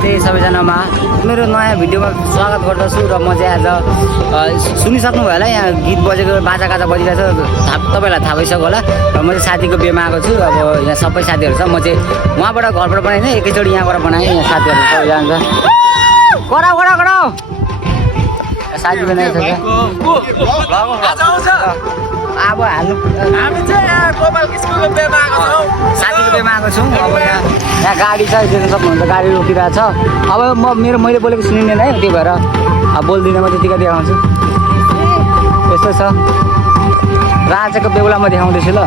नमस्ते सबैजनामा मेरो नयाँ भिडियोमा स्वागत गर्दछु र म चाहिँ आज सुनिसक्नु भयो होला यहाँ गीत बजेको बाजागाजा बजिरहेको छ तपाईँलाई थाहा भइसक्यो होला र म चाहिँ साथीको बिहेमा आएको छु। अब यहाँ सबै साथीहरू छ, म चाहिँ उहाँबाट घरबाट बनाएन एकैचोटि यहाँबाट बनाएँ। यहाँ साथीहरू सबै जान्छ गराउ गराउ गराउ साथी बनाइसक्यो अब हाल्नु हामी चाहिँ यहाँ गोपाल किस्कुको बेमा आएको छौँ। साथीको बेमा आएको छौँ। अब यहाँ गाडी छ, देख्न सक्नुहुन्छ गाडी रोकिरहेको छ। अब मैले बोलेको सुनिँदैन है, त्यही भएर अब बोल्दिनँ, म त्यतिकै देखाउँछु। यस्तो छ राजाको बेहुला म देखाउँदैछु ल।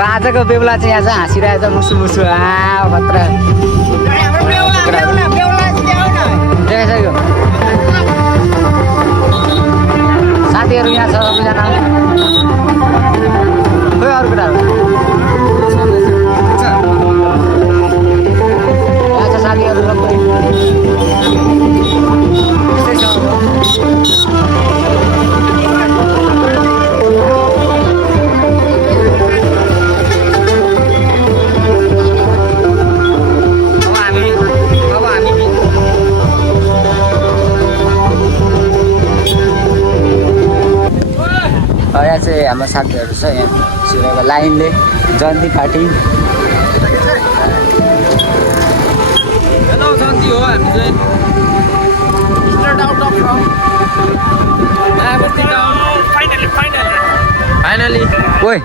राजाको बेहुला चाहिँ यहाँ चाहिँ हाँसिरहेको छ मुसु मुसु खतरा देखाइसक्यो। साथीहरू यहाँ छ सबैजना। खोइ अरू कुराहरू यहाँ छ साथीहरू सबै। यहाँ चाहिँ हाम्रो साथीहरू छ, यहाँ छिरेको लाइनले जन्ती पार्टी। हेलो जन्ती हो, हामी चाहिँ start out of from finally ओइ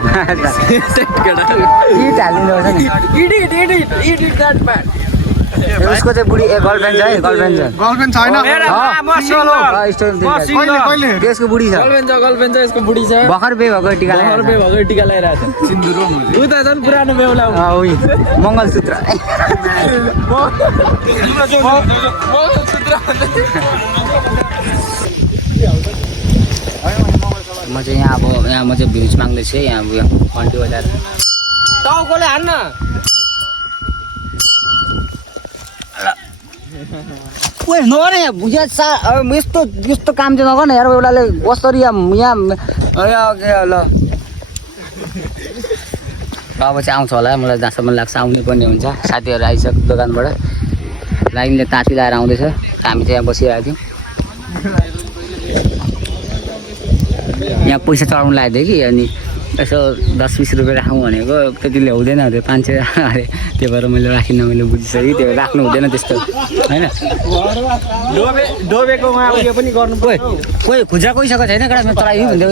उसको चाहिँ बुढी गर्लफ्रेन्ड छ है, गर्लफ्रेन्ड छैन त्यसको बुढी छ, गर्लफ्रेन्ड छ यसको बुढी छ। भर्खर बे भएको टिका टिका लगाइरहेको छ सिन्दुर उ त झन् पुरानो बेहुला मङ्गलसूत्र। म चाहिँ यहाँ म चाहिँ भ्युज माग्दैछु है, यहाँ घन्टी बजाएर टाउकोले हान्न। ओइ नगर्ने यस्तो काम चाहिँ नगर्ने यार। एउटाले कसरी यहाँ ल अब चाहिँ आउँछ होला, मलाई जहाँसम्म लाग्छ आउनै पर्ने हुन्छ। साथीहरू आइसक्यो दोकानबाट, लाइनले ताती लगाएर आउँदैछ, हामी चाहिँ यहाँ बसिरहेको थियौँ। यहाँ पैसा चढाउनु लाग्यो कि अनि यसो 10-20 रुपियाँ राखौँ भनेको त्यति ल्याउँदैन अरे 500 अरे, त्यही भएर मैले राखिनँ। मैले बुझिसकेँ त्यो राख्नु हुँदैन त्यस्तो होइन। डोबेकोमा उयो पनि गर्नु कोही खुजा गइसकेको छैन कडा चढाइदिउँ भन्दै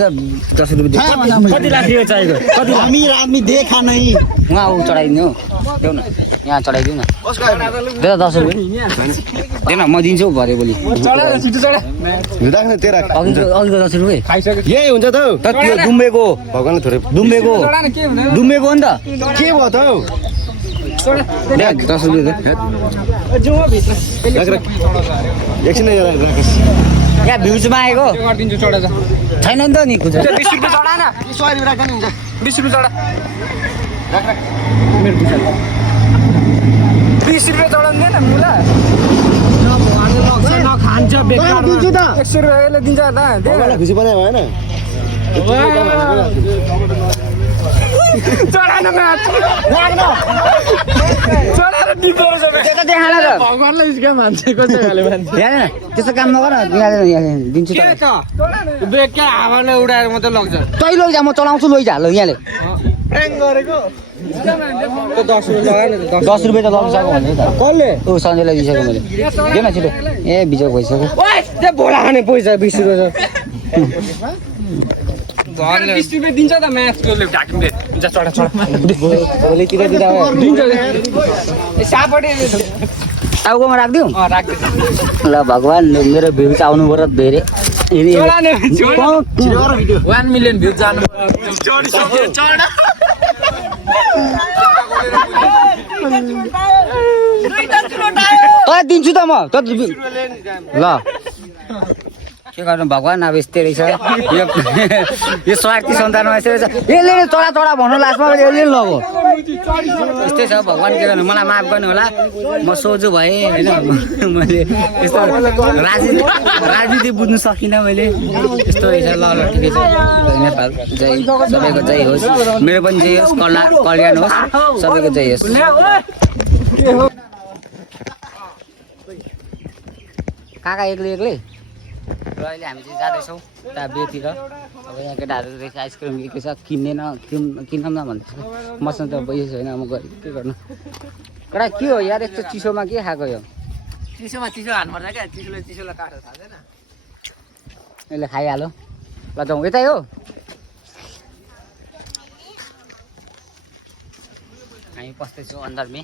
10 रुपियाँ कति लाख दियो चाहिएको कति आदमी देखा नै उहाँ ऊ चढाइदिनु हौ, देऊ न यहाँ चढाइदिउँ न। दे 10 रुपियाँ दे न, म दिन्छु भरे भोलि। राख्ने तेरा अघिको 10 रुपियाँ यही हुन्छ त त त्यो दुम्बेको भगवान थोरै दुम्बेको हो नि त। के भयो त 10 रुपियाँ एकछिन यहाँ भ्युजमा आएको गरिदिन्छु चढा छैन नि त नि खुजा। 20 रुपियाँ चढा न 20 रुपियाँ चढा मेरो 20 रुपियाँ चढाउँदैन मुला खान्छ बेकार दिन्छु त 100 रुपियाँले दिन्छ त खुसी बनायो भएन चढान म्याच चढाएर दिँदो रहेछ देखाएन त भगवानलाई उसका मान्छेको चाहिँ हाले मान्छे यहाँ त्यस्तो काम नगर यहाँ दिन्छु त। बेकार हावाले उडाएर मात्रै लग्छ तै लैजा म चलाउँछु लैजा ल यहाँले प्र्याङ्क गरेको 10 रुपियाँ लगाएन 10 रुपियाँ त लगाउनु सक्यो भने त कसले ऊ सन्जयलाई दिइसक्यो मैले। देऊ न छिटो ए बिजोग भइसक्यो। ओए भोला खाने पैसा 20 रुपियाँ 20 रुपियाँ दिन्छ त म्याचको ढाकिमले चढा भोलितिर दिँदा दिन्छ सापटे टाउकोमा राखिदिउँ राख्दै ल। भगवान् मेरो भ्युज आउनु पर्यो धेरै 1 मिलियन भ्यू जानु दिन्छु त म ल के गर्नु भगवान् अब यस्तै रहेछ यो यो स्वार्थी सन्तानमा यस्तै रहेछ यसले चढा चढा भन्नु लास्टमा यसले लगो यस्तै छ भगवान् के गर्नु मलाई माफ गर्नु होला म सोझो भएँ होइन मैले यस्तो राजनीति बुझ्नु सकिनँ मैले यस्तो रहेछ ल ल ठिकै छ नेपाल जय सबैको जय होस् मेरो पनि जय होस् कल्याण होस् सबैको जय होस् काका एक्लै र अहिले हामी चाहिँ जाँदैछौँ उता बेतिर अब यहाँ केटाहरू रहेछ आइसक्रिम के छ किन्दैन किनौँ न भन्दैछ मसँग त पैसा छैन म गएँ के गर्नु केटा के हो यार यस्तो चिसोमा के खाएको यो चिसोमा चिसो हान्नुपर्छ क्या चिसोलाई काट्छ थाहा छैन यसले खाइहाल्यो ल जाउँ यतै हो हामी पस्दैछौँ अन्दरमै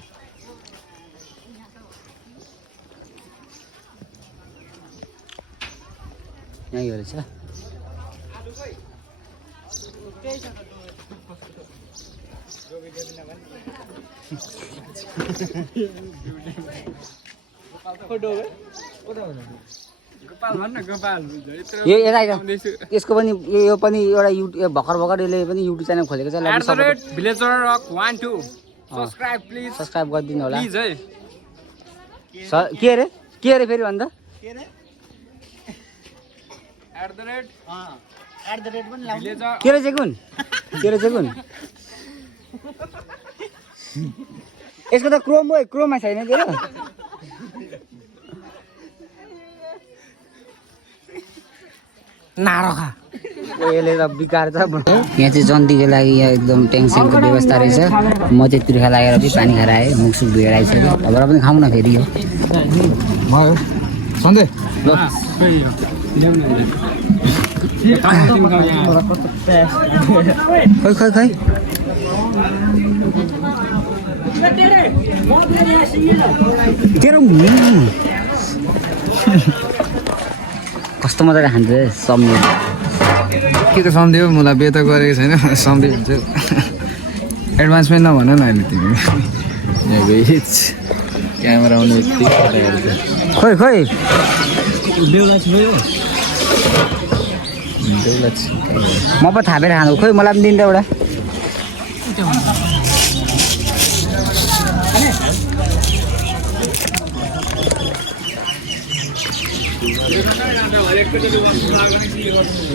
यहीँ रहेछ यो यसको पनि यो पनि एउटा युट्युब भर्खर यसले पनि युट्युब च्यानल खोलेको छ सब्सक्राइब गरिदिनु होला के अरे फेरि भन्दा के रहेछ कुन यसको त क्रोममा छैन तेरो नारखा यसले त बिगार छ यहाँ चाहिँ जन्तीको लागि यहाँ एकदम टेन्सनको व्यवस्था रहेछ म चाहिँ तिर्खा लागेर पनि पानी खाएर आएँ मुखसुख धोएर आइसक्यो अब पनि खाउँ न फेरि यो सन्धै ल खै तेरो कस्तो मजाले खान्छ सम्झे के त सम्झ्यो मलाई बे त गरेको छैन सम्झिन्छ एडभान्समेन्ट नभन न अहिले तिमी क्यामेरा आउने खै म पो थापेर खानु खोइ मलाई पनि दिन्छ एउटा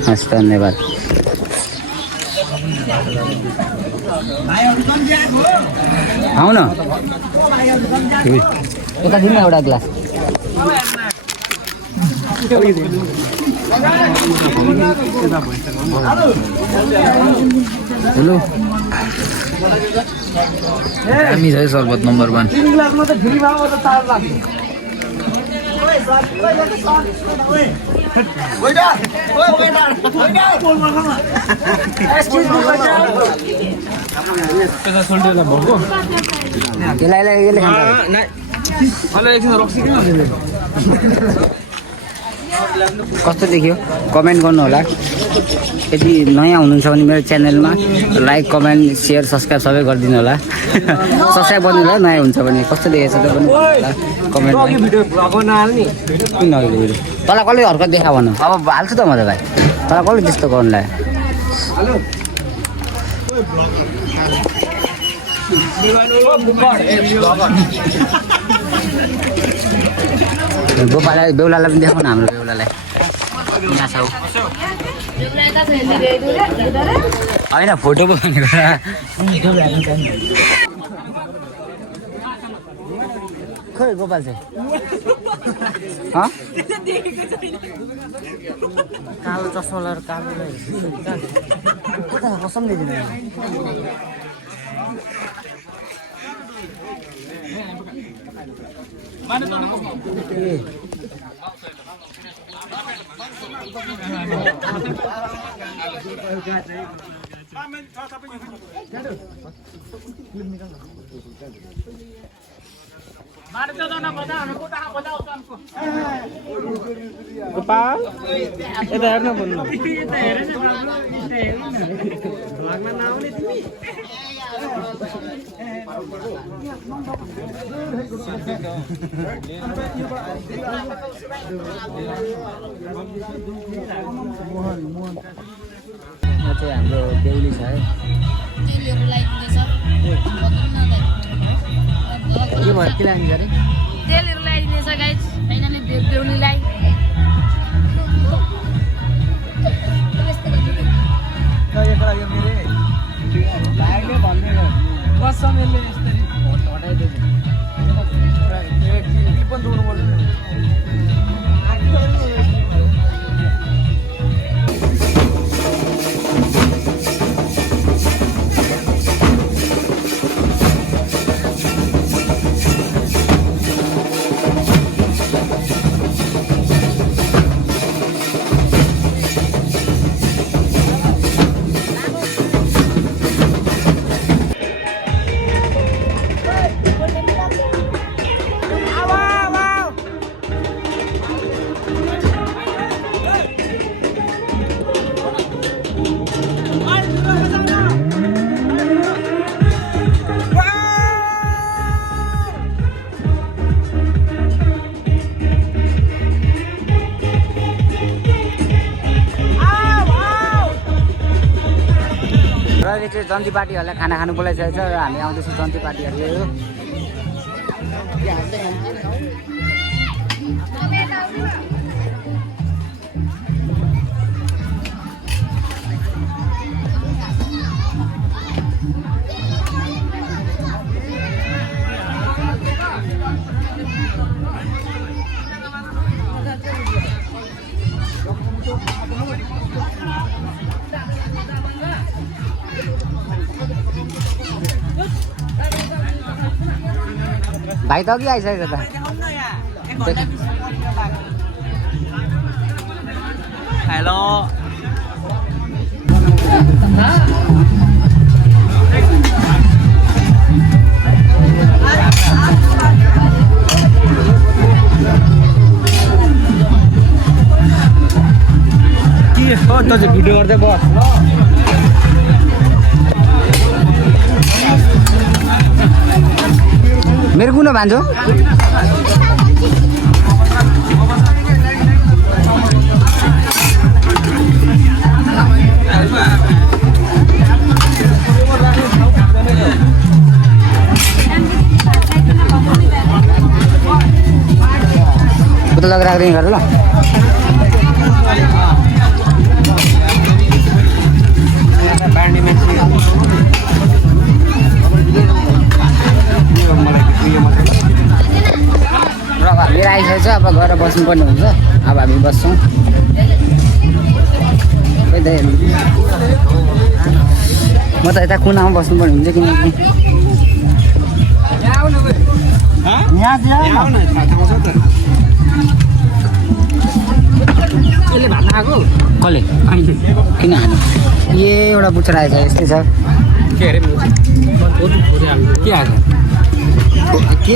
हस् धन्यवाद आऊ न यता दिनु एउटा ग्लास हेलो दामी छ है सर्बत नम्बर 1 कस्तो देख्यो कमेन्ट गर्नु होला यदि नयाँ हुनुहुन्छ भने मेरो च्यानलमा लाइक कमेन्ट सेयर सब्सक्राइब सबै गरिदिनु होला सब्सक्राइब गर्नु होला नयाँ हुन्छ भने कस्तो देखेछ त पनि कमेन्टमा किन नगेको भिडियो तँलाई कसले हर्कत देखा भन अब हाल्छु त म त भाइ तँलाई कसले त्यस्तो गर्नु लाग्यो गोपालाई बेहुलालाई पनि देखाउन हाम्रो बेहुलालाई यहाँ छ होइन फोटो पो भनेको खोइ गोपाल चाहिँ कालो चस्मा लगाएर कालो कसम दिँदैन गोपाल यता हेर्न भन्नु यहाँ चाहिँ हाम्रो बेहुली छ है के भयो के लान्छ अरे तेलहरू लगाइदिनेछ गाइस हैन नि बेहुलीलाई यो मेरो लाग्यो भन्ने बस मैले यसरी हटाइदियो क्लिप पनि जोड्नु पर्छ जन्ती पार्टीहरूलाई खाना खानु बोलाइसकेको छ र हामी आउँदैछौँ जन्ती पार्टीहरू भाइ त अघि आइसकेको त हेलो के हो त चाहिँ भिडियो गर्दै बस मेरो कुन भान्जो उता लगेर राख्दै गर ल र हामी आइसकेको छ अब गएर बस्नुपर्ने हुन्छ अब हामी बस्छौँ म त यता कुनामा बस्नुपर्ने हुन्छ किनकि कसले भात आएको कसले किन खानु ए एउटा बुच्चर आएछ यस्तै छ के अरे के आएको के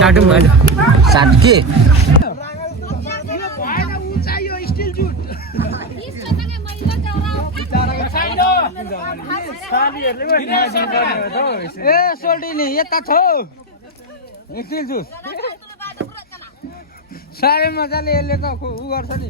साटो भयो साट के ए सोल्टी नि यता छ स्टिल जुस साह्रै मजाले यसले त उ गर्छ नि